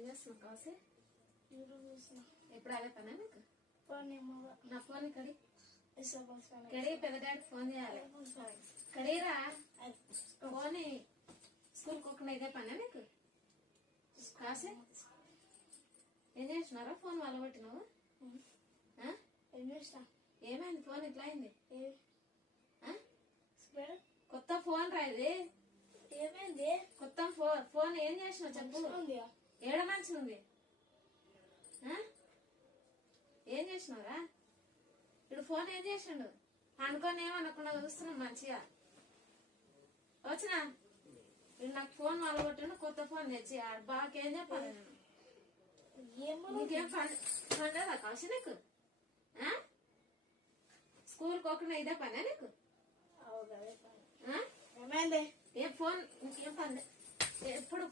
ఏం చేస్తున్నావు కాసి? ఎప్పుడు అదే పనా నీకు? నా ఫోన్ కడి కడి పెద్ద డాడీ ఫోన్ చేయాలి. కడీరా ఫోన్ స్కూల్ కోకుండా ఇదే పనా నీకు? కాసే ఏం చేస్తున్నారా? ఫోన్ వాళ్ళ కొట్టినావు? ఏమైంది? ఫోన్ ఇట్లా అయింది? కొత్త ఫోన్ రా ఇది. ఏమైంది? కొత్త ఫోన్ ఏం చేసినావు చెప్పు. ఏడ మంచిగా ఉంది? ఏం చేసినావురా? ఇప్పుడు ఫోన్ ఏం చేసిండు? అనుకొని ఏమనకుండా చూస్తున్నాం మంచిగా. వచ్చినా ఇప్పుడు నాకు ఫోన్ మొదలుకొట్టిండు, కొత్త ఫోన్ తెచ్చి బాకేం చెప్పాలి నేను? నీకేం పండదా కావచ్చు నీకు? స్కూల్ కోకుండా ఇదే పనా నీకు? ఏమైంది? ఏ ఫోన్ ఇంకేం పని ఎప్పుడు